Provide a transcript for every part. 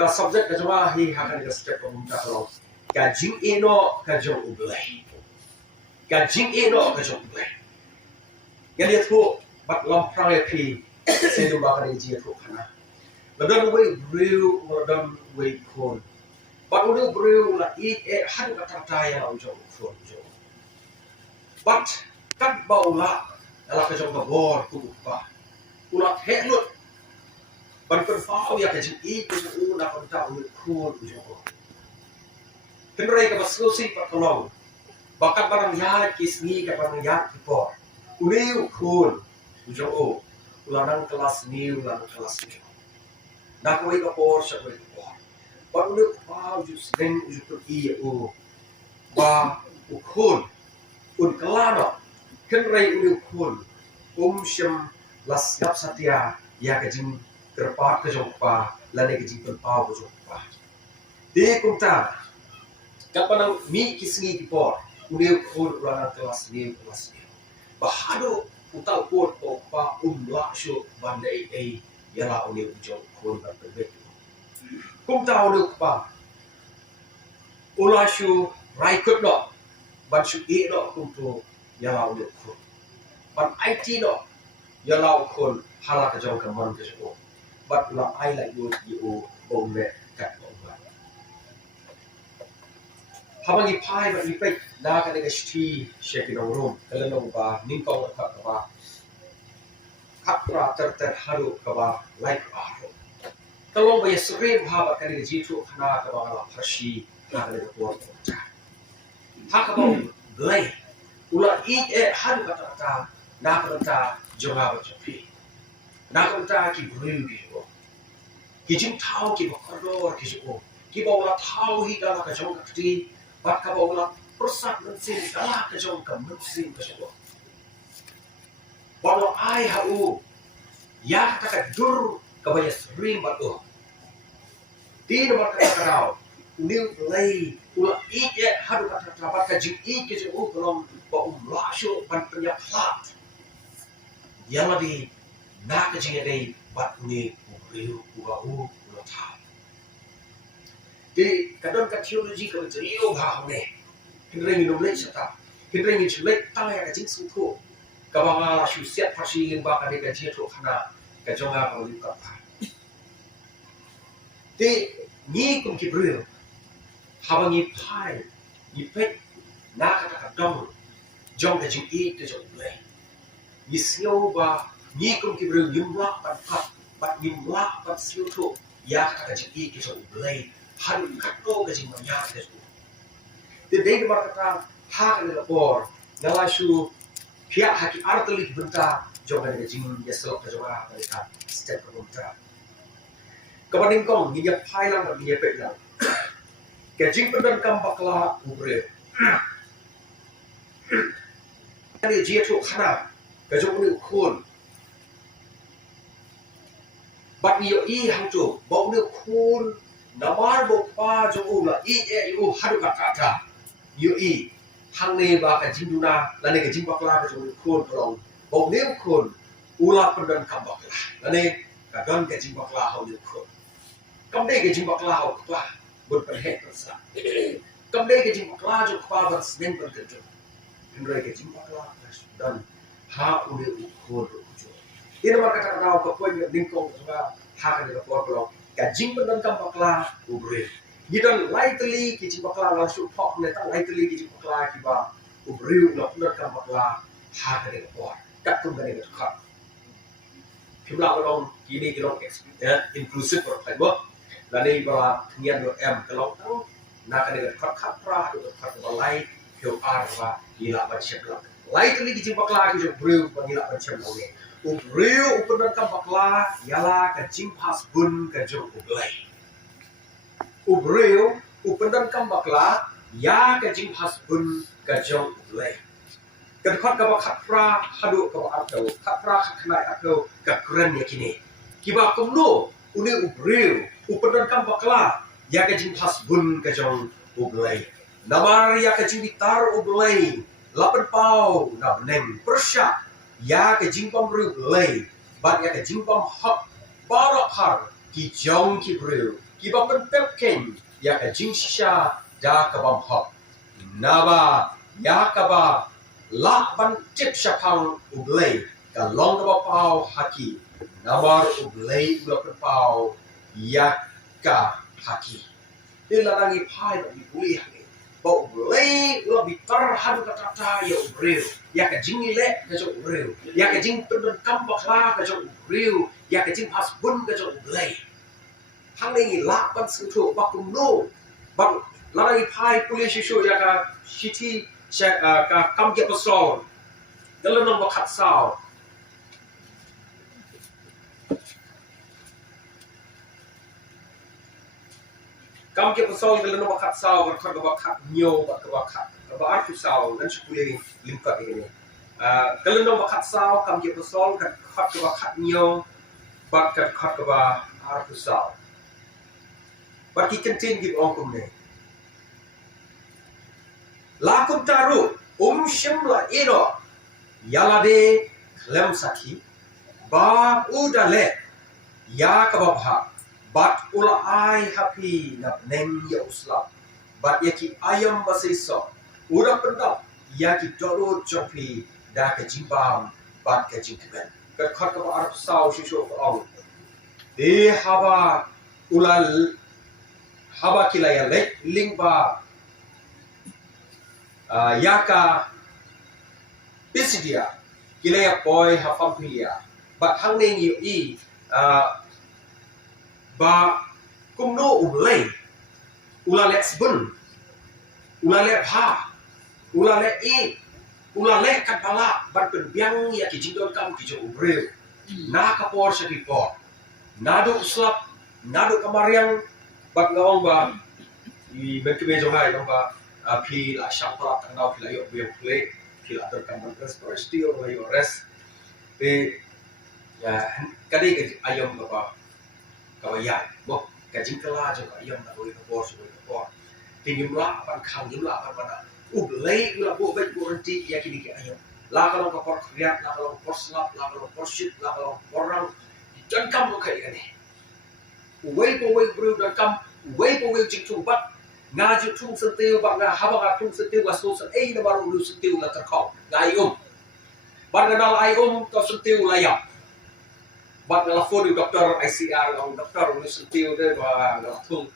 ka subject ka jama hi hakan ka step pemunta kalau ka jing eno ka jong ublai ka jing eno ka jong ublai yang dia tu bat lam prang ya pi se du ba ka ni ji tu khana ladan we brew ladan we kon bat ulu brew la e hadu ka tata ya au jong kon jong bat kat ba ula ala ka jong ka bor ku ba ula he lut ban kon fa ya ka jing e ku u na kon ta u kon jong kenrai ka baslosi pat kolong bakat barang ya kisni ka barang ya kipor Uniu kun, ujung ulanang kelas ni, ulanang kelas ni. Nak kau ikut por, siapa ikut por. Baru uniu pau ujung sedeng ujung pergi ba ukun, kelana. Kenrai uniu kun, syam las yap satya ya kejing kerpat kejong pa, lane kejing penpau kejong pa. Dia kumta, kapan mi kisni kipor, uniu kun ulanang kelas ni. Bahado utau pot opa laksho bandai yala uni ujong kon berbeda. Kum tahu duk pa ulasho raikut no banshu no kum tu yala uni kon ban IT no yala kon hala ka jong ka man ka jo bat la ai la yo bombe kat bomba habangi pai bat ni pe na ka de sti sheki no room kala no ba ning ko ka ba kapra ter haru ka ba like aro kalong ba yesre bha ba ka de jitu khana ka ba la phashi na ka de ko ta ha ka ba BLEI ula haru ka ta na ka ta jonga ba chopi na ka ta ki bru ki ki jing thao ki ba koror ki jo ki ba ula thao hi da ka jong ka ti bat ka ba ula persak mensin dalah ke jong ka mensin ke jong bawa ai hau ya ka ka dur ka ba yasrim bat di nomor ka karau uniu BLEI ula hadu ka ta bat ka jing ke jong kolom ba lasho ban penyak plat ya labi na ka jing dei bat ni riu uga ula ta di kadon ka theology ka jrio ba ne Kinring in Malaysia ta, kinring in Chile ta ya kajing sungko, kabanga shu siat pasi in ba kade kajing tu khana kajonga ka liu ka pa. Te ni kum kibril, habangi pai, ni pek na kata kadong, jong kajing te jong BLEI. Ni siau ba ni kum kibril yumla pat pat pat yumla pat siu tu ya kata kajing ke jong BLEI, haru kato kajing manya ke jong. Jadi berkata hak adalah por, ngalashu pihak haki artelik benta jangan ada jing yesok kejoa mereka step benta. Kepaning kong dia pailang dan dia pelang. Kejing pendan kam bakla ubre. Ini dia tu khana kejong ni kun. Bat ni hang tu bau ni kun namar bau pa jong ula hadu kata. Yui hang ne ba ka jinduna lane ka jimba kla ka jong kon kolong bau ne kon ula pendan kam bakla lane ka don ka jimba kla hau ne kon kam de ka jimba kla hau kla bun per het persa kam de ka jimba kla jong pa ban snen ban ka jong indra ka jimba kla dan ha ule kon jo ina ma ka ta ka ko ning kong ka ha ka de ko kolong ka jimba dan kam bakla ubre Gidan lightly ki bakla la su pop ne ta lightly ki bakla ki ba ubriu na puna ka bakla ha ka de ko kat tum ga de ka kimla long ki ni ki long inclusive for fiber la ni ba ngian no em ka long tang na ka de ka pra do ka ba lai pyo ar ba ila ba chek la lightly ki bakla ki ubriu ba ila ba chek lo ne ubriu upuna ka bakla yala ka jing pas bun ka jo BLEI ubreu upendan kam bakla ya ka jing hasbun ka jong BLEI kan khat ka bakhat pra hadu ka atau khat pra khnai atau ka kren ya kini kiba kumno uni ubreu upendan kam bakla ya ka jing hasbun ka jong BLEI namar ya ka jing bitar BLEI lapan pau na neng persya ya ka jing pam BLEI bat ya ka jing pam hak barak har ki jong ki breu kiba pentep ken ya ka jingsha da ka bam hop naba ya ka ba la ban tip shapang ublei ka long ka pau haki nabar ublei ula pau ya ka haki dilarangi pai di buli haki ba ublei ula bitar hadu ka tata ya ubreu ya ka jingile ka jo ubreu ya ka jing pendon kambak la ka jo ubreu ya ka jing hasbun ka jo ublei hang ni la ban sentuh bakum no bang larangi pai pulis isu ya ka city ka kam ke pasol dalam nombor kat sao kam ke pasol dalam nombor kat sao berkat ke kat nyo ke kat ke artu sao dan sepuluh limpat ini dalam nombor kat sao kam ke pasol ke kat nyo kat ke artu sao bagi kentin give ongkum ni lakum taru shimla ino yalade klem saki ba udale ya kababha bat ula ai happy na neng ya usla bat yaki ayam basiso ura pendap yaki doro jopi da ka jimbam bat ka jingben ka khat ka arab sao shisho ong de haba ulal haba kilaya lek lingba yaka Pisidia, kilaya boy hafampiya, but hanging you ba kumno ublay, ulale sbun, ulale pa, ulale ulale katpala, but penbiang ya kijindon kam kijo ubreu, na kapor sa kipor, nado uslap, nado kamariang, but ngaong ba, i-benkimejo hai, ngaong ba, pi la syampa tanggaw pila yok biyang play, pila terkamban rest still or your rest pe ya kadi ayam bapa kawaya bo kajing kala jo ayam na boi ko so ko tingim la pan khang nim la pan mana ublei la bo bet guarantee ya kini ke ayam la kalau ko kriat la kalau ko slap la kalau ko shit la kalau orang dan kam ko kai ni wei bro dan kam wei jing tu bat ngaju tung sentiu bak nga haba tung sentiu la so sen na baru lu sentiu la terkau ngai bar ngal ai to sentiu la ya bat la phone doktor ICR ngong doktor lu sentiu de ba la tung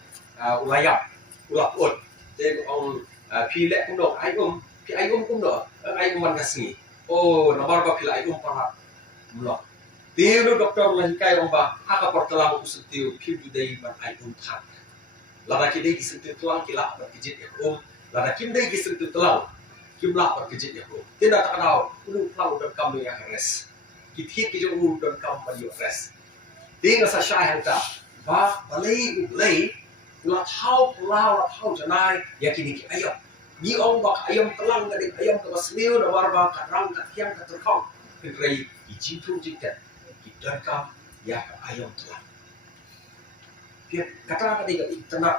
ulaya ula ot de ong pi le kum do ai kum do ai man gasni nomor ba pi ai para mlo de doktor la hikai ong ba haka portalang ku sentiu pi dei ban ai than lada kini gisentuh tulang kila berkejit ya lada kini gisentuh tulang kimlah berkejit ya tidak tak tahu ulu pulau dan kamu yang res kita kita ulu dan kamu yang res tinggal saya hantar ba balai ulah tahu pulau tahu janai ya kini ayam ni ong bak ayam telang gading ayam ke basmil dan warba karang kakiang katerkong kengrai dijitu jikat dan kam ya ayam telang kata kata tenang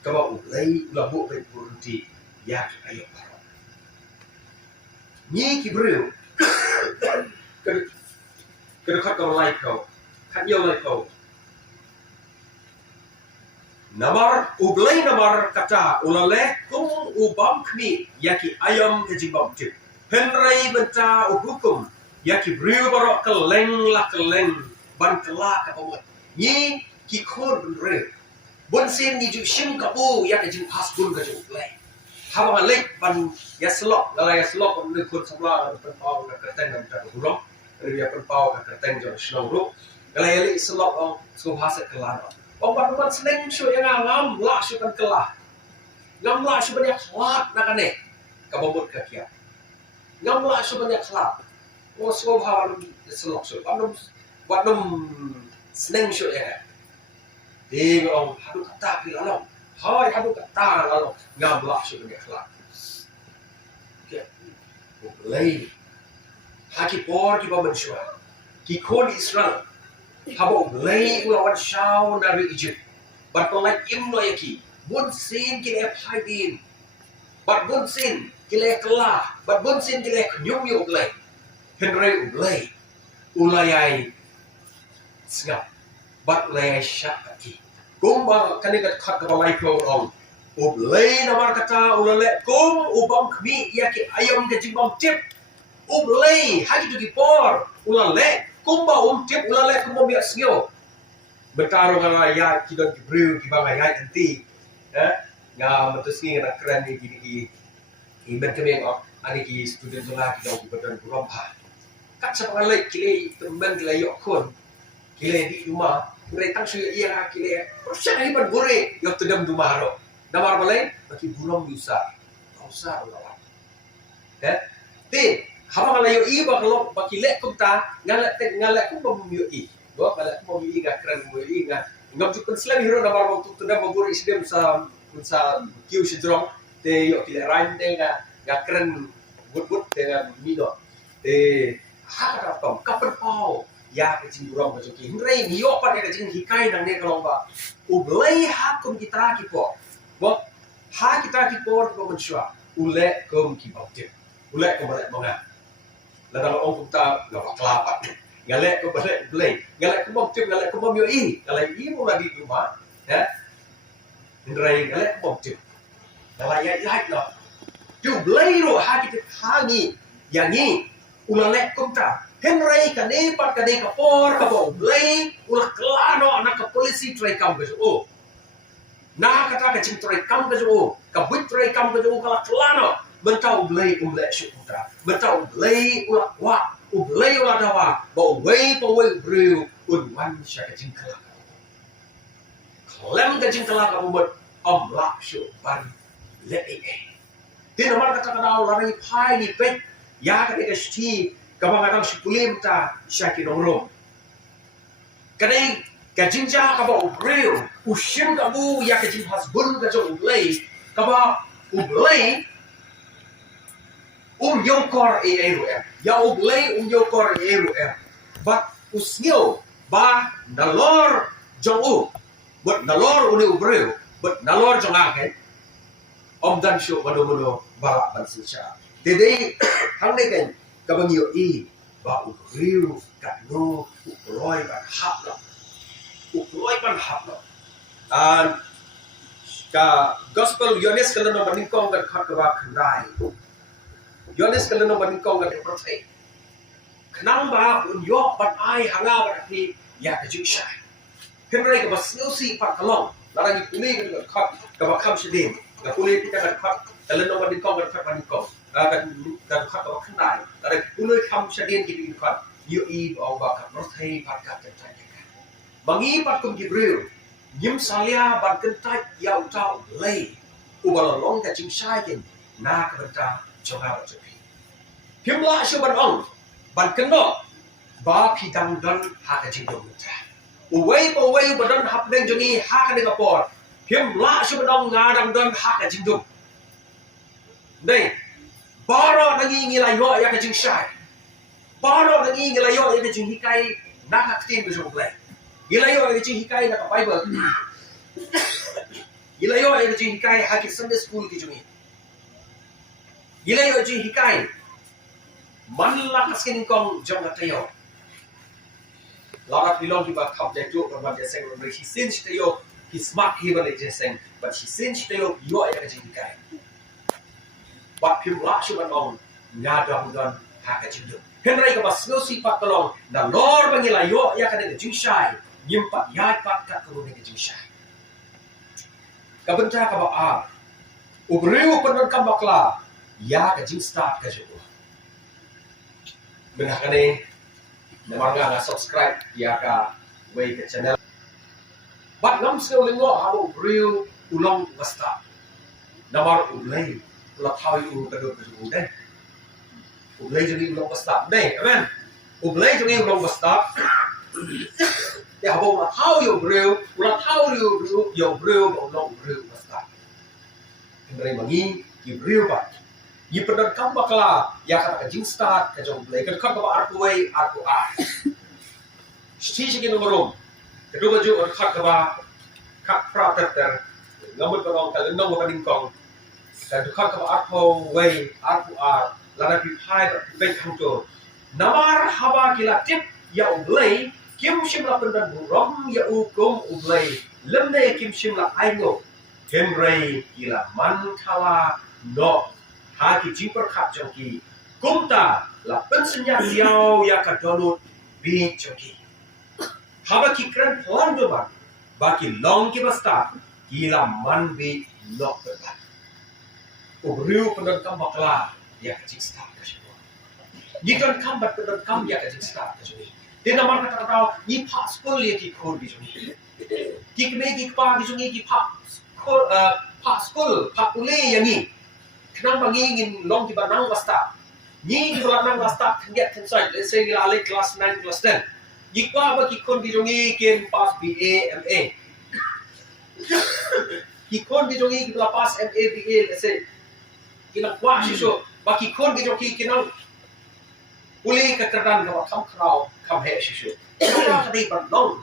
kalau ulai labu berhenti ya ayam parok ni kibril kedekat kalau lain kau kan yang lain kau namar ulai namar kata ulale kum ubam kmi yaki ayam kejimbam tip henrai benta hukum yaki bril barok keleng ban kelak kapawat ni ki khon bun bon sen ni ju shim kapu ya ka ju pas bun ka ju play hawa lek ban ya slok la ya slok on ne khon sabla pen pau ka teng nam ta hulong ya pen pau ka teng jo shnong ru la ya lek slok on so hasa kelan on ban sneng shu ya ngam la shu kan kelah ngam la shu ban ya khlat na kane ka bomut ka kia ngam la shu ban ya khlat so hawa slok shu ban sneng shu ya đi ông hadu kata pila long hai hadu kata long ngam la shu ne khla ke lei haki por ki ba shwa ki khon Israel habo lei ulawan shau na ri Egypt but like im lo yaki bun sin ki le phai din but bun sin ki le kla but bun sin ki le nyum yu lei henry lei ulayai snap but lei shakati Kumba kanika kat balai ko ong. Ublei namar kata ulale kum ubam kmi ya ki ayam ke jimbam tip. Ublei haji tu kipor ulale kumba tip ulale kumba biak sio. Bertarung ala ya kita kibril kibang ayat nanti. Nga matusngi na keren ni gini iben kami ani ki student tula kita kibadan berompa. Kat sa pangalay kile teman kile yok kon. Kile di rumah mulai tang suya iya kile. Persen ni pan gore yok tedam rumah ro. Namar balai bagi burung usar. Usar lawan. Ti haba kala yo iba kalau bagi lek kumta ngalek kum bom yo i. Bo kala kum yo i ga keren mo i ga. Ngam tu Islam hero namar waktu tedam gore isdem sa kiu sidrong te yo kile rain te ga keren but te ga mido. Te haka tom kapan pau ya ke jing burung ke joki. Hindrai niyo pa ke jing hikai nang ne kalong ba. Ublei hakum kita kipo. Bo ha kita kipor ko mensua ule kom kipotip ule ko balik monga la dalam ong kita ngapa kelapat ngale ko balik blei ngale ko motip ngale ko mom yo i ngale i mo la di rumah ya ndrai ngale ko motip ngala ya like no tu blei ro ha kita ha ni yang ni ulale kom ta henrai ka ne pat ka de ka por ka bo blei ula klano anak ka polisi try kam ke oh nah kata ke cintrai kam ke jo ka buitrai kam ke jo kala klano bentau blei syuk putra bentau blei ula wa blei ula dawa bo wei breu un wan sya ke jingkala klem ke jingkala ka buat lak syuk ban le ti nomor kata kana lari pai ni pet ya ke ke sti ka bangadang sipulim ta sya ki nongro kadai kajinja kaba ubreu ushim kabu ya kajin hasbun kajo ublei kaba ublei yokor eru ya ublei yokor eru but usnyo ba nalor jongu but nalor uni ubreu but nalor jongake dan syo bodo balak ban silcha dede hangne kan kabang yo I ba ubreu kanu ubroi ba hapla ukloi pan haplo an ka gospel yones kala no maning kong kan khat ka khandai yones kala no maning kong kan prothai khnam ba un yo pan ai hanga ba thi ya ka ju sha henrai ka basno si pa kalong larang ni puni kan khat ka ba kham sidin ka puni kita kan khat kala no maning kong kan khat maning kong kan khat ka khandai larang puni kham sidin ki khat yo I ba ka prothai pa ka ta bangi pat kum gibril yim salia ban kentai ya utau lei ubala long ka ching sai kin na ka benta jonga ba jepi himla shu ban ong ban kendo ba phi dang don ha ka jing dong ta uwei badan hap deng jongi ha ka deng apor himla shu ban ong nga dang don ha ka jing dong nei baro nangi ngila yo ya ka jing sai baro nangi ngila yo ya ka jing hikai na ka tin ko jong play Gilayo ay kajing hikay na ka-Bible. Gilayo ay kajing hikay haki Sunday school kijungi. Gilayo ay kajing hikay manlakas kiningkong jong natayo. Larat nilong hiba kabjekyo or majeseng or he sinch tayo he smart hiba le jeseng but he sinch tayo yo ay kajing hikay. But pimla siya banong ngadang don hakajing do. Henry ka basno si patalong na Lord bangilayo ya kanang kajing shy. Yimpat yai pat kat ko ni kajing sya kabenta ka ba ubreu penon ka bakla ya kajing start ka jo benah kane namar nga subscribe ya ka way ke channel bat ngam sel lingo ha ubreu ulong basta namar ublei la thawi u ka do ka jo dai ublei jadi ulong basta dai amen ublei jadi ulong basta ya bo la thau yo breu ula thau yo breu bo long breu basta Henry mangi ki breu ba yi pedon kam bakla ya ka jing start ka jong play ka ka ba arku way arku a sti sigi nomoro ka do ba jo ka ba ka protector ngamut ba long ka nong ba ding kong ka do ka ba arku way arku a la na pi phai ba be khang to namar haba kila tip ya play Kim shim la pendan burong ya ukum ublay lemne kim shim la aino Henry kila mantala no ha ki jing per khat jong ki kumta la pensenya liao ya ka donut bi jong ki haba ki kran plan do ba baki long ki basta kila man bi no per ba riu pendon kam bakla ya ka jing start ka shimo ni don kam bat pendon kam ya ka jing start ka shimo dia namar kata tau ni pak school ye ki khol bi jong ki kme ki pa bi jong ki pak school pak ule yang ni kenang bangi ingin long ki banang basta ni ki banang basta get inside let's say la class 9 class 10 ni kwa ba ki kon bi jong ki pass BA MA ki kon bi jong ki pass MA BA let's say kita kuat siso baki kon ki jong ki nang ule ka kerdan ka kam krau kam he siso ka dei ban long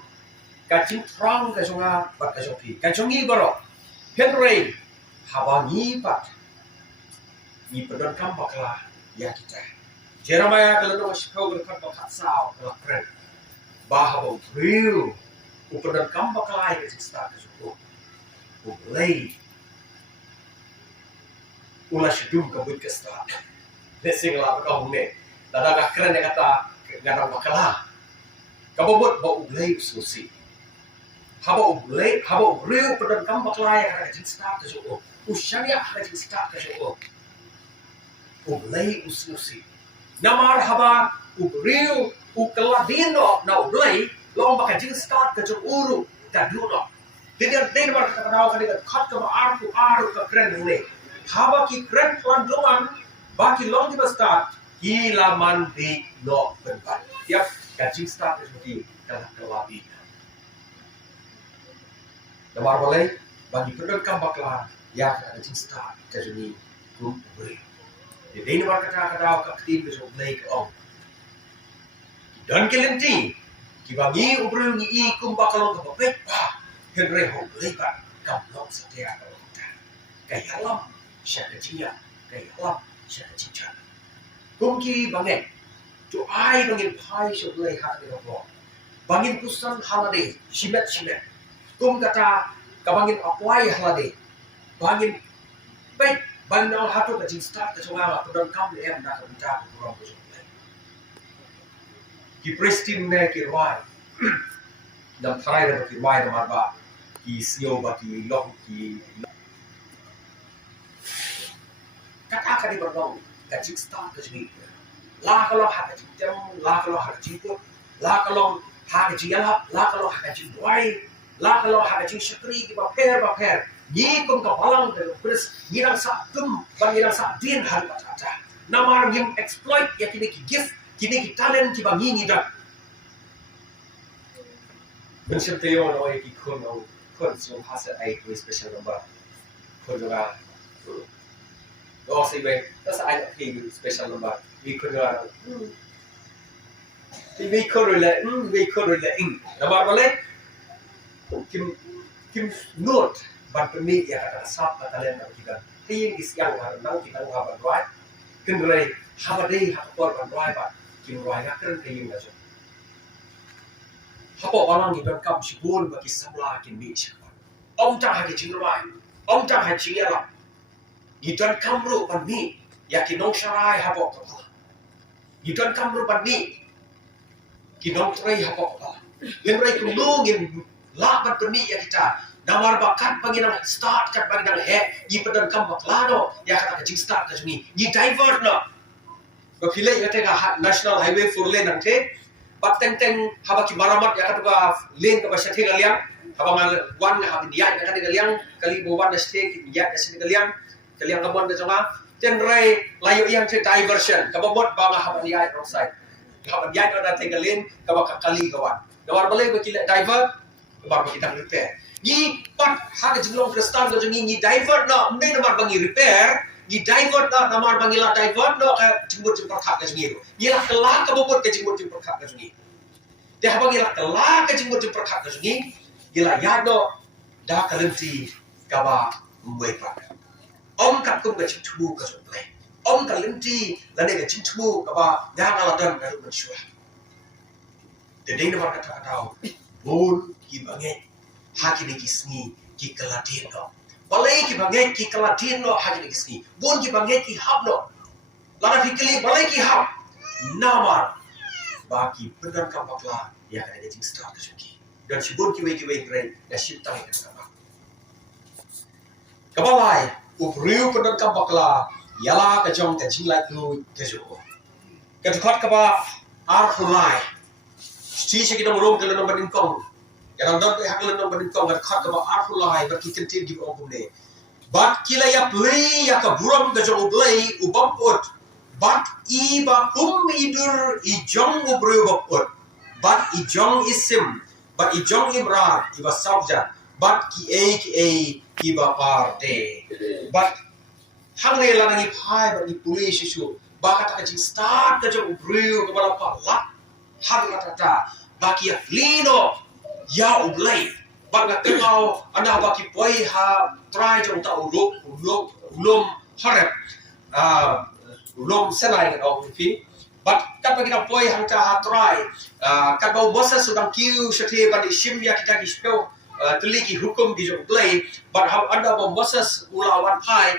ka jing trong ka jonga bat ka joki ka jongi baro Henry habangi pat ni pedon kam bakla ya kita Jeremiah kalau nak shikau berkat bakat sao lakren bahabo real upedon kam bakla ya kita ka joko BLEI ULA shidum ka buat ka start lesing la ka hungne dada ka keren kata gadang bakla ka bobot ba BLEI susi haba BLEI haba real pedon kam bakla ya ka start ka joko usyanya ka start ka joko BLEI ususi namar haba real ukeladino na BLEI long baka jing start ka joko uru ka duno dia bar ka tahu ka dia khat ka aru ka keren ne haba ki keren plan doan baki long di start kila man di no benpat tiap ka jing start seperti kala kelabi namar BLEI bagi pedon kam bakla ya ka jing start ka jini group BLEI dia bar ka tahu ka tim ke BLEI ka om dan kelenti ki bagi ubrul ni I kum bakalong ka bapet pa Henry ho BLEI pa kam long setia ka kita kaya lam sya ka jiya kaya lam sya ka jiya kum ki bangen tu ai bangen pai sya BLEI ha ka ko bangin pusan halade shimet kum kata ka bangin apply halade bangin baik bandal hatu ka jing start ka chunga ka don kam em da ka bicara ko ko ki prestin ne ki rwai dam tharai da ki rwai da marba ki sio ba ki long ki kata ka di berdong ka jing start ka jing la kalau ha ka jing jam la kalau ha ka jing ko la kalau ha ka jing la kalau ha ka jing rwai la kalau ha ka jing shakri ki ba pher ni kum ka balang da pres ni rang sa tum ban ni rang sa din har ba ta namar ngim exploit ya kini ki gift kini ki talent ki bangi ni da mention teo no ki kon so hasa ai ko special number ko joga do si we tas ai ki special number we ko joga we ko le ing namar BLEI kim note ban permi ya kata sap talent nak kita tin is yang har nang kita ngaban right kendrai habadei hakor ban right ba kim right ga keren tin ga so hapo orang ni don kam sibun bagi sabla kin mi sibun om ta ha ki jing right om ta ha jing ya ni don kam ru ban mi ya ki nong sharai hapo to ni don kam ru ban mi ki nong trai hapo to yen rai ku ngin la ban permi ya kita namar bakat panginang start kat panginang he ni pedon kam baklano ya kata jing start ka juni ni divert no bakile ya tega national highway 4 lane nangte bat teng haba ki maramat ya kata lane ka basya thega liang haba ngal wan ha bi ya kata liang kali bowan na stay ki ya ka sin liang kaliang ka bon da jonga ten rai layo yang te diversion ka bobot ba nga haba ya outside haba ya ka tega lane ka ba kali kawan dawar BLEI bakile divert ba kita repair ni pat ha ke jinglong kristan ko jingi ni divert no ndai namar bangi repair ni divert no namar bangi la divert no ka jimbut jimpar khat ka jingi ni la kala ka bobot ka jimbut jimpar khat ka jingi de ha bangi la kala ka jimbut jimpar khat ka jingi gila ya no da kalenti ka ba mwe pa om kat kum ka chitmu ka so BLEI om kalenti la ne ka chitmu ka ba ya ngala dan ka ru shwa de dai namar ka ta bol ki bangi hakini kisni ki keladino. Balai ki banget ki keladino hakini kisni. Bon ki banget ki habno. Lana fikili balai ki hab. Namar baki benar kampaklah ya kan ada jing start kesuki. Dan si bon ki wei grey da ship tang ke sama. Kabalai upriu benar kampaklah yala ka jong ka jing lai lu ke jo. Ka khot ka ba ar khulai. Sti se kita murum ke nomor income. Yang dot hak le nomor income ka khot ka ba ar khulai ba ki kentin gi ong ne. Bat kila ya play ya ka buram ka jong play ubam pot. Bat iba idur ijong ubriu bapot. Bat ijong isim. Bat ijong imran iba subject. Bat ki iba parte. Bat hang ne la ngi phai ba ni puli shisu. Ba ka ta jing start ka jong ubriu ka bala pa lat. Har la ta. Ba ki lino ya ublai. Ba ga kau anda ba ki poi ha try jong ta ulum harap. Ulum selai kan orang fi, but kan bagi kita poi hang ta try, kan bau masa sedang kiu setia bagi sim ya kita kispel teliki hukum di jom BLEI, but how anda bau masa ulawan pai,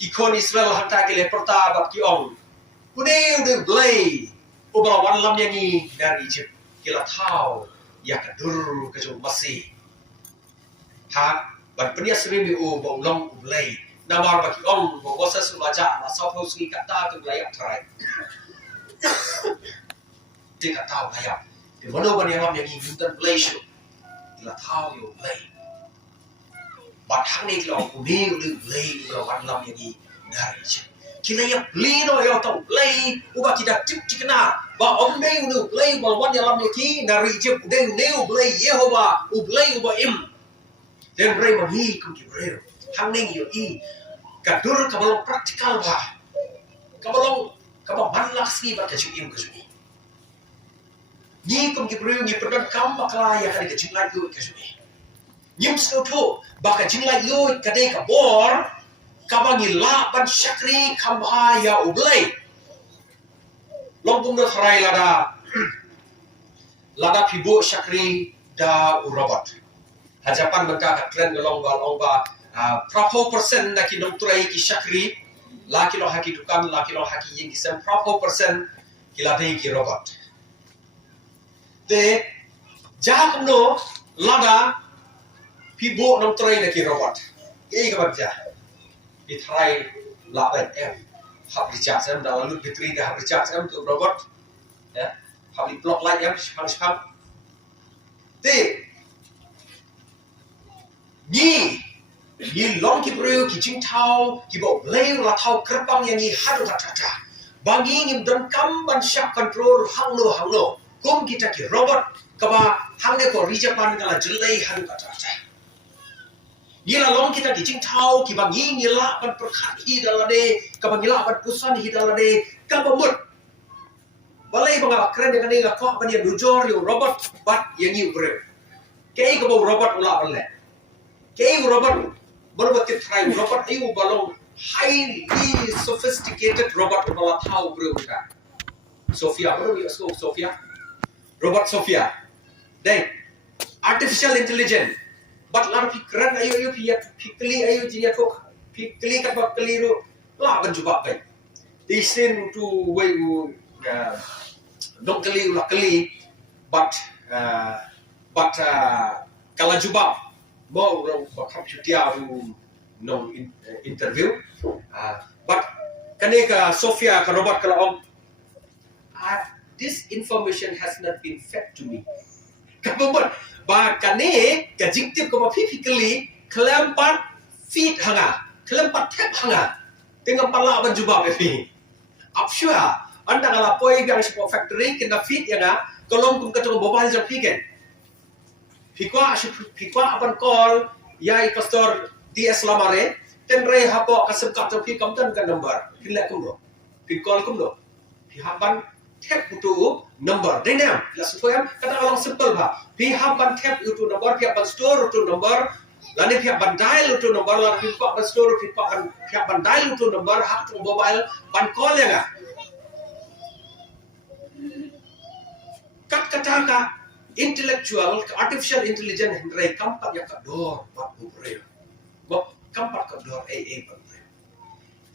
kikon Israel hang ta kile perta bat ki ong, kune udah BLEI, ulawan lam yang ni dari Egypt kila tahu ya kadur ke jom masih, hak bat penia sering bau long BLEI. Namar bagi om bosa sulaja la saupo segi kata tu layak try. Dia kata layak. Di mana ban yang yang ingin BLEI show. Kita tahu yo BLEI. Bat hang ni kita kuni ulu BLEI ulu wan lam yang ini dari je. Kita yang BLEI no yo tahu BLEI ubah kita tip cikna. Ba om ni ulu BLEI bal wan yang lam yang ini dari je. Udah neu BLEI Yehova BLEI ubah im. Dan BLEI mami kum kibreu. Hang ni yo i kadur kabalong praktikal bah kabalong manlak sini bah kajim kajumi ni kum kibreu ni perdan kam bakla ya kali kajim lai yo kajumi nyim snoto bah kajim lai yo kadai kabor kabangi la ban syakri kambha ya ublei long bung da thrai lada pibo syakri da urobot hajapan bengka ka trend long ba proper persen na kinong turai ki syakri laki lo haki dukan laki lo haki yang kisam proper persen kila dei ki robot te jam no lada pibo nong turai na ki robot ei ka baca di try la ben em hab recharge em da lalu battery da hab recharge em tu robot ya hab di block light em hang te ni long ki breu ki jing tau ki bo BLEI la tau kerpang yang ni hadu tata bangi ngim dan kam ban syak control hang lo kum kita ki robot kaba hang ne ko rijapan kala jelai hadu tata ni la long kita ki jing tau ki bangi ni la ban perkhat hi dalade ka bangi la ban pusan hi dalade ka bamut BLEI banga keren dengan ni ko ban ya dujor yo robot bat yang ni breu kei ka bo robot ula balle kei robot Baru kita try robot ayu balong highly sophisticated robot bala tahu bro kita. Sophia, baru ya Sophia. Robot Sophia. Then artificial intelligence. But lar pikiran ayu pikli ayu jinya tok pikli kat bab keliru lah banjubak bai. Isin tu way dong keli ulah keli but kalau jubak mau orang bakap cutia nong interview but kaneka Sophia ka robot kala om this information has not been fed to me kabon ba kane ka jingtip ko physically kelempat feet hanga kelempat tap hanga tengah pala ban jubab fi apsua anda kala poi gang sport factory kena feet ya na kolom kum ka to mobile jap fi ken Fikwa apan call yai pastor D.S.Lamare tenre hapo kasem kat fi kamtan kan number hilak kumdo fi call kumdo fi hapan tap utu number denam la sufoyam kata alang simple ba fi hapan tap utu number fi hapan store utu number lani fi hapan dial utu number la fi hapan store fi hapan dial utu number hak tu mobile ban call ya kat kata ka intellectual artificial intelligence henry kampak ya kador bat ubreu bo kampak kador ai bat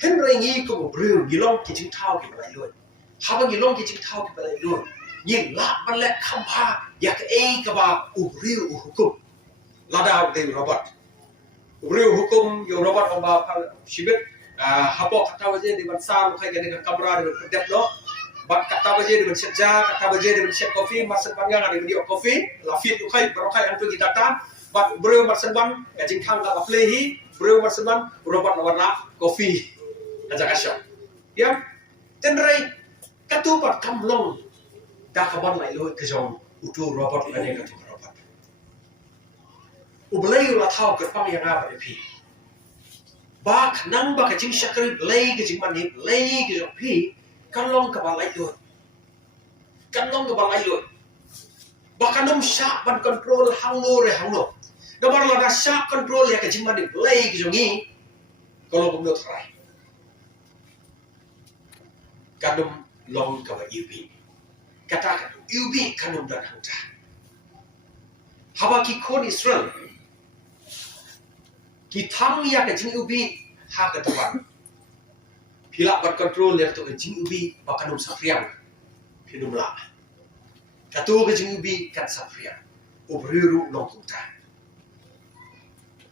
henry ngi ko ubreu gilong ki jing thau ki bai loi haba gilong ki jing thau ki bai loi yin la ban le khampa ya ka ai ka ba ubreu hukum lada de robot ubreu hukum yo robot ba shibet habo kata waje di ban sa kai ga de kamera de kedep lo bat kata baje dengan seja, kata baje dengan set kopi, marsen panjang ada video kopi, lafit ukai berokai antu kita tam, bat bro marsen ban, jing khang la play bro marsen ban, robot warna kopi, aja kasih. Ya, tenrai katu bat kamlong, dah kaban lai lo kejong, utu robot ane katu robot. Ublei ulah tahu kerpang yang apa pi. Bak nang bak jing syakri blei kejing mani blei kejong pi. Kan long ke balai lu, kan long ke balai lu. Bahkan nom syak ban kontrol hang lo re hang lo. Nomor lo dah syak kontrol ya ke jimma di play ke jongi. Kalau benda terai. Kadum long ke UB. Kata UB kanum dan hangta. Haba ki kon Israel. Ki thang ya ke jing UB ha ke tuan. Pilak bat kontrol yang tu jing ubi bakanum safriang pinum la katu ke jing ubi kan safriang obriru long tungta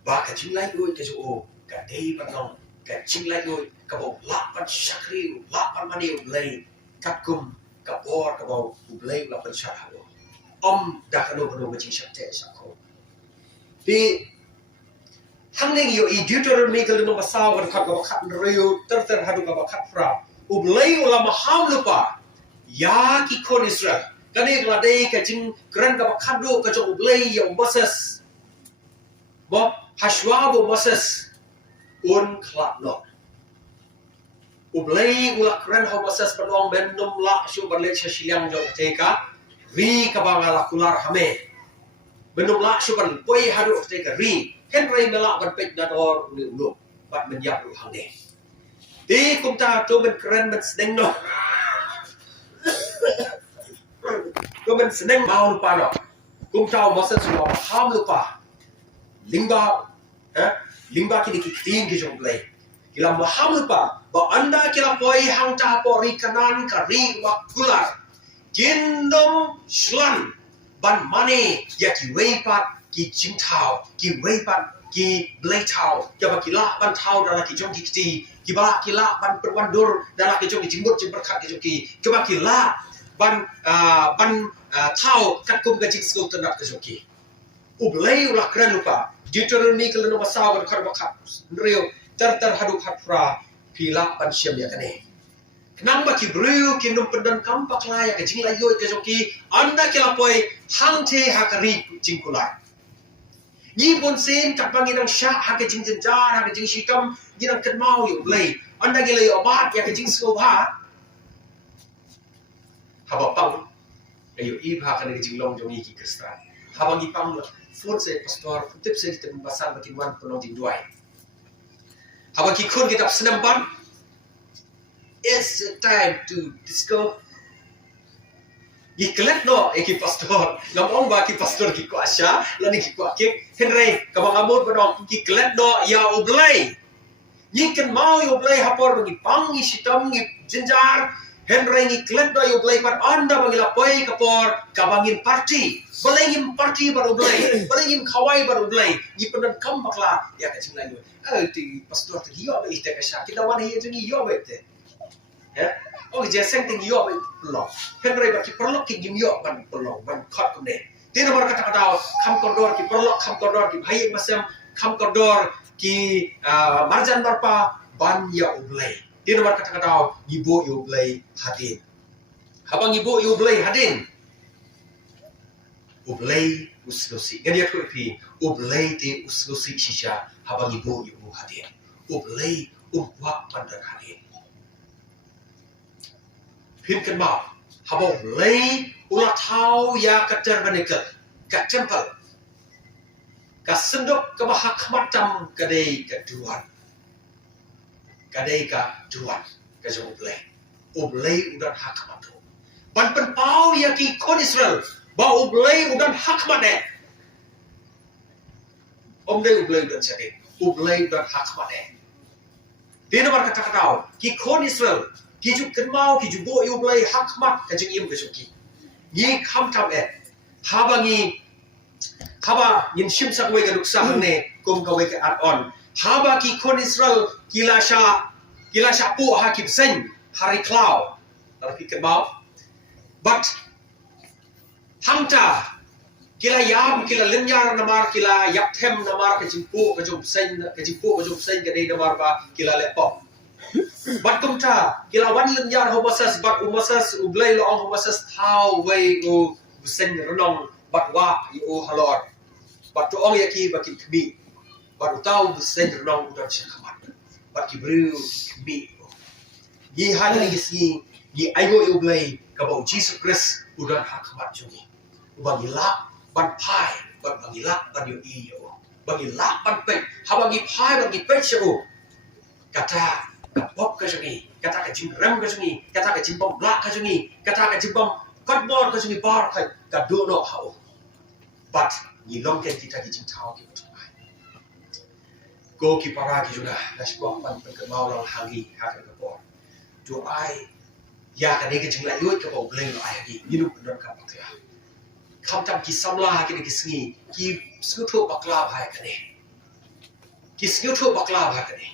ba ka jing lai oi ke jo ka dei ban long ka jing lai oi ka bo la ban shakri la ban mani ublei kakum ka bor ka bo ublei la ban shakho da kanu kanu ke jing shakte shakho di hang neng yo I Deuteronomy kalau nombor saw kan kat bakat rio ter hadu bakat fra ublei ulama ham lupa ya ki kon Israel kan ik la dei ka jing kran ka bakat do ka jong ublei yo Moses bo hashwa bo Moses un klat no ublei ula kran ho Moses penong ben nom la shu ban le shiliang jong teka ri ka bangala kular hame benum la shu ban poi hadu teka ri Henry melak berpek dan orang ulu bat menjap lu hang ni. Di kumta tu men keren men seneng no. Tu men seneng mau lupa no. Kumta masa semua ham lupa. Lingba, lingba kini kiting ki jong play. Kila ham lupa. Ba anda kila poi hang ta pori kanan kari wak kular. Gendong slan ban mane ya ki weipat ki jing tau ki weipan ki blei tau ki ba ki la ban tau dala ki jong ki ba ki la ban perwandur dala ki jong ki jimbut jim berkat ki jong ki ba ki la ban tau kat kum ka jing skul tendak ki jong ki ublei ulah keren lupa Deuteronomy kalau no masaw kan bakat rio ter hadu khat fra pila ban siam ya kane kenapa ki brio ki num pendan kampak la ya ka jing la yo ki jong ki anda ki la poi hang te hakari jing kulai Ni pun sen kat panggil nang syak ha ke jing jenjar ha ke jing sikam ni nang ket mau yo blei anda gele yo bat ya ke jing skobha ha ba pang ayo I ha ke jing long jong ki kristra ha bang I pang phone se pastor tip se kita basal batin wan penong jing duai ha ba ki khun kitab senam ban it's time to disco Giklet no ki pastor ngomong ba ki pastor ki kuasya lani ki kuakik henry kabang amot badong giklet no ya ublei yiken mau ya ublei hapor ngi pangi sitam ngi jenjar henry giklet no ya ublei pat anda bangila poi kapor kabangin party balengin party baru ublei balengin khawai baru ublei ni pendan kam bakla ya ka jinglai lo ti pastor ti yo be ite ka sha kita wan hi jengi yo be te ya oh jeseng ting yo pelong henry ba ki perlok ki gim yo ban pelong ban khot kumne ti nomor kata-kata kham kordor ki perlok kham kordor ki bhai masam kham kordor ki marjan barpa ban ya ublei ti nomor kata-kata gibo ya ublei hadin habang gibo ya ublei hadin ublei uslusi gadia tu pi ublei ti uslusi shisha habang gibo ya hadin ublei wa pandar hadin Himkan mau, habau lei ulah tahu ya kater benekel, kat tempel, kat sendok ke bahak matam kadai keduan, ke jauh ublei udah hak matu. Ban penpau ya ki kon Israel, ba ublei udan hak mane omde ublei udan sade ublei udan hak mane dina mar kata kau ki kon Israel ki ju kenmau ki ju bo ublei hak mat ka jing im ka ki ni kham tham habangi haba yin shim sak wei ka duksa hangne kum ka wei ka at on haba ki kon Israel kilasha pu ha ki sen hari cloud tapi kenmau but hamta kila yam kila linyar namar kila yapthem namar ke jimpu ke jum sen ke dei namar ba kila lepop bat kumta kila wan linyar homasas bat umasas ublei lo homasas thau wei u sen ronong bat wa u halor bat to ong yaki bakin kmi bat utau sen ronong udan shakamat bat kibru kmi yi hali gisi yi aigo ublei ka bau Jesus Christ udan hakamat jungi ubangila ban pai ban bangila ban yo i yo bangila ban pe habangi pai bangi pe shu kata kapop ka jungi kata ka jimram ka jungi kata ka jimbom blak ka jungi kata ka jimbom kadbon ka jungi bar kai ka do no hao but ni long ke kita ki jing thao ki tumai go ki para ki juna nashko ban pe ka mau lang hangi ha ka por do ai ya ka ne ka jing la yo ka bo bleng ai ki ni lu don ka pa kya kham tam ki samla ki ki sngi ki sutho bakla bhai kane ki sutho bakla bhai kane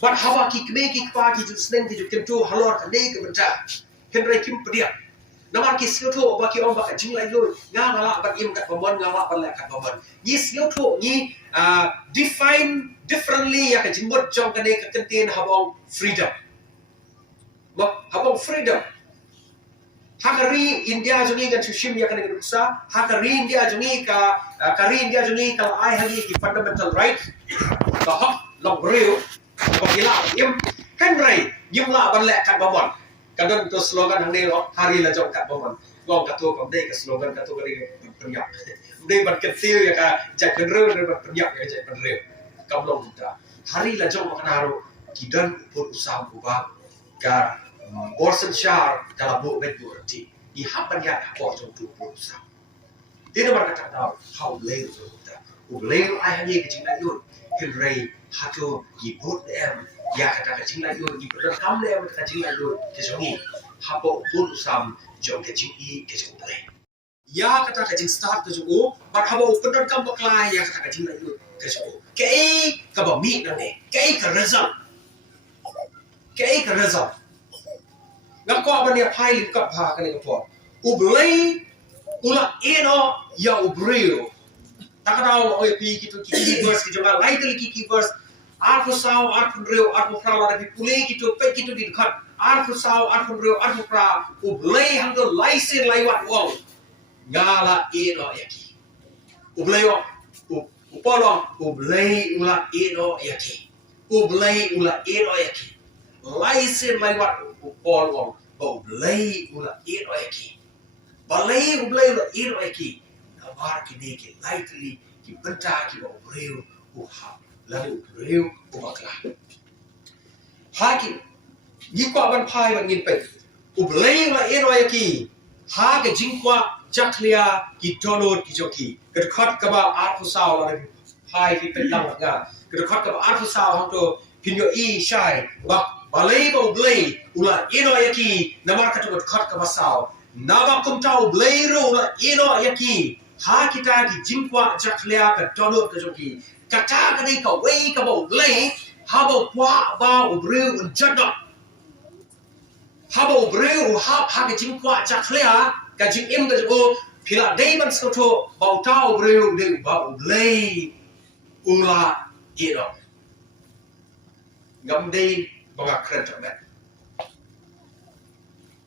but haba ki kme ki kwa ki ju sneng ki ju kento halor kane ke benta henrai kim pdia namar ki sutho ba ki om ba jing lai lo nga ngala ba im kat bomon nga ba la kat bomon ni sutho ni define differently ya ka jimbot jong kane ka kenten habong freedom habong freedom Hakari India jungi kan sushim ya kan duksa hakari India jungi ka kari India jungi ka ai hagi ki fundamental right ka hak long real ka gila im kan rai yim la ban lek kat bomon kadon to slogan hang ne lo hari la jong kat bomon gong ka to kam dei ka slogan ka to ka dei penyak dei ban ketil ya ka jai ben re ban penyak ya jai ben re kam long ta hari la jong maknaro kidan pun usam ubah ka Orson Shar kalau buat betul ti, ihap banyak apa jom tu berusaha. Dia nak kata tahu, how leu tu kita, leu ayah ni kecil lagi, Henry hatu ibut dem, ya kata kecil lagi, ibut kam dem kecil lagi, kejongi, hapa berusaha jom kecil kecil boleh. Ya kata kecil start kejongi, but hapa berusaha kam baklai ya kata kecil lagi kejongi. Kei kaba meet nanti, kei ke result, kei ke result. Ngako apa ni pai lingkap ha kan ngapor ublei ula eno ya ubreo takadau oi pi kitu ki verse ki jonga laiteli ki verse arfu sao arfu reo arfu fra la pi pule kitu pe kitu di khat arfu sao arfu reo arfu fra ublei hangdo laisen laiwat wong ngala eno yaki ublei upolong ublei ula eno yaki ublei ula eno yaki laisen laiwat upol wong bau belai ula iro eki balai ublai ula iro eki namar kini ki lightly ki benta ki bau breu uha lalu breu ubakla haki yikwa ban pai ban ngin pe ublai ula iro eki ha ke jingkwa jaklia ki donor ki joki ke khat ka ba arfu saw la pai ki petang nga ke khat ka ba arfu saw hang to pinyo i shai ba balai bau blai ula ino yaki namar katu khat ka basau naba kumtau blai ro ula ino yaki ha kita ki jingkwa jaklia ka donor ka joki kata ka dei ka wei ka bau blai ha bau kwa ba ubreu un jadok ha bau breu ha ka jingkwa jaklia ka jing im ka jo phila dei ban skoto bau tau breu de bau blai ula ino ngam dei banga krenta met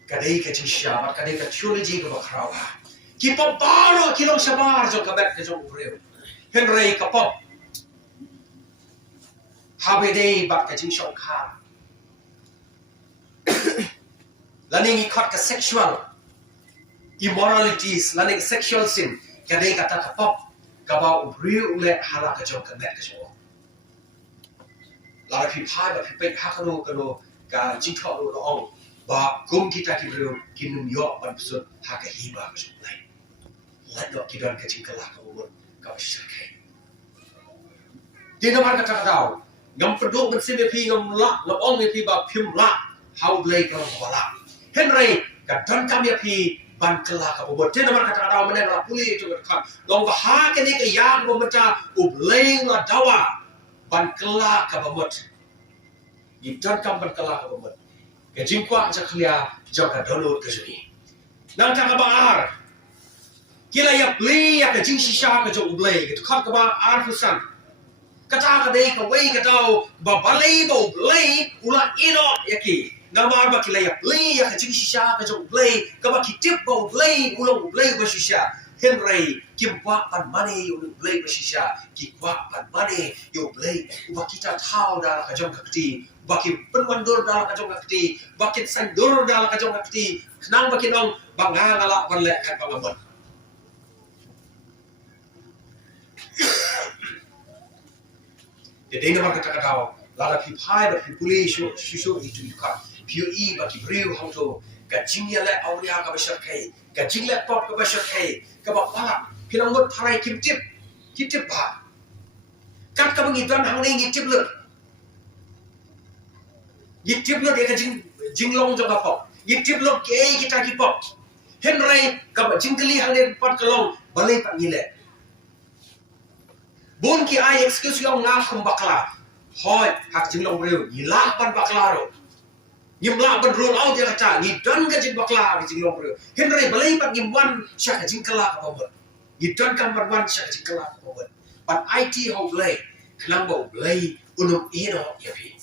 kadai ka chisya kadai ka theology ka bakrawa ki paparo ki long sabar jo ka bet ka jo ubreu henry ka pop habe dei bat ka jing shong kha laning ikhat ka sexual immoralities laning sexual sin kadai ka ta ka pop ka ba ubreu ule hala ka jo ka bet ka jo la phi phai ba phi pe hakano kano ka jingtho lo ong ba kum kita ki bro kinum yo ban sut ha ka hi ba so lai ladok kidan kecing kelah kabut kabasyakai. Di nama kata kau, ngam penduk bersih mepi ngam la, ngam ong mepi ba pim la, how blay kau wala. Henry kadang kami mepi ban kelah kabut. Di nama kata kau mana la puli itu kan. Long bahag ini ke yang memecah ublay la dawa ban kelah kabut. Gidan kam ban kelah kabut. Kecing kuat caklia jaga download ke sini. Nang kata baar. Kila ya BLEI ya kecing sisa ke jauh BLEI gitu kat ke baar fusan. Kata kadai ke wei katau ba BLEI ba BLEI ULA IEHNOH yaki. Nama ba kila ya BLEI ya kecing sisa ke jauh BLEI ke ba kitip ba BLEI ulang BLEI ba sisa. Henry kim kwa pan mane yo BLEI ba sisa. Ki kwa pan mane yo BLEI uba kita tahu dah ke jauh kakti. Bakin penwandur dalam kajong kakti. Bakin sandur dalam kajong kakti. Kenang bakin ong bangang ala panlek kat bangamon. Jadi nama kata kau, lada pipai bagi polis susu itu juga. POE bagi beriu hang tu, gajingnya le awliya kabasyakai, gajing le pop kabasyakai, kabapala, pinamut parai kitip bah. Kat kabangitan hang ni kitip le. Kitip le dia gajing jinglong jaga pop. Kitip le kei kita kipop. Henry kabajing keli hang ni pat kelong, balai pat ngile. Bun ki ai excuse yang ngah bakla. Hoi hak jinglong beriu, yilah pan bakla ro. Yimla ban roll out dia kata, ni dan gajing bakla gajing long beriu. Henry balai pat ngimwan syak gajing kela kabut. Ni dan kan ban syak gajing kela kabut. Pan IT ho BLEI, kelang bau BLEI unum IEHNOH ya pi.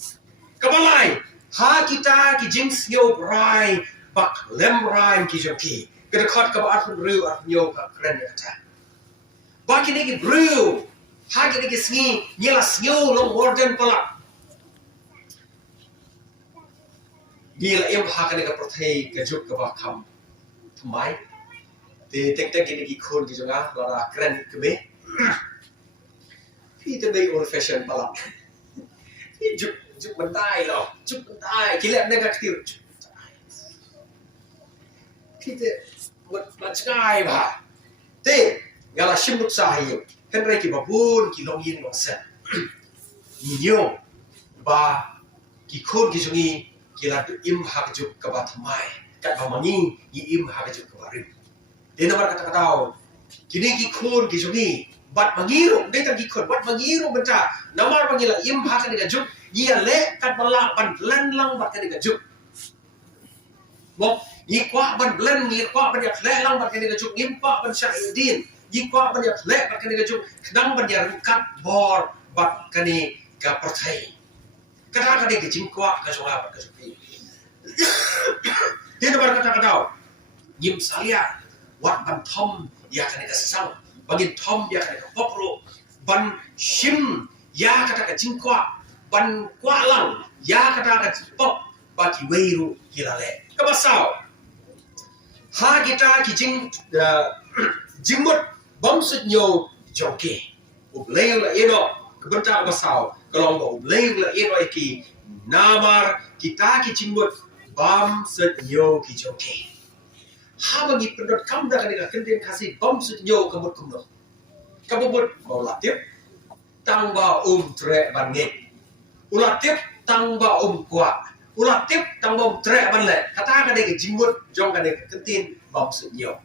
Kabalai, ha kita ki jing sio brai bak lem rai ki joki. Kedekat ka baat beriu at nyo ka keren dia kata. Bak ini ki beriu hagi ni kisngi nyela snyo long warden pala. Gila em hagi ni pertai kejuk ke bakam. Thamai. Te tek ini ki khon ki jonga lara keren kebe. Pi te bay old fashion pala. Pi juk bentai lo. Juk bentai. Kila ni ka ktir. Pi te buat macai ba. Te ngala shimut sahi. Henry ki babun ki long yin long sen. Nyo ba ki khon ki jungi ki la im hak juk ka ba thamai. Kat ba mangi yi im hak juk ka ba rim. De namar kata katau. Kini ki khon ki jungi bat mangiru de ta ki khon bat mangiru benta. Namar mangila im hak ni ka juk yi le kat bala pan plan lang bat ka ni ka juk. Bok yi kwa ban blend yi kwa ban yak le lang bat ka ni ka juk im pa ban syahidin. Jika banyak lek bat kani gajung, kadang banyak rukat bor bat kani ka pertai. Kadang kani gajing kuat gajung apa gajung ni. Dia dapat kata-kata, yim salia, wat ban tom ya kani kasang, bagi tom ya kani kapopro, ban shim ya kata gajing kuat, ban kuat lang ya kata gajing pop bagi weiru hilale. Kabasau, ha kita kijing jingmut bamsud nyo joki. BLEI ULA IEHNOH kebentak basau. Kalau mau BLEI ULA IEHNOH iki namar kita ki cimut bamsud nyo ki joki. Ha bagi pendot kam dah kena kenten kasih bamsud nyo kemut kumno. Kabubut mau latip tang ba tre bangit. Ulatip tang ba kuat. Ulatip tang ba tre ban le. Kata kada ki cimut jong kada kenten bamsud nyo.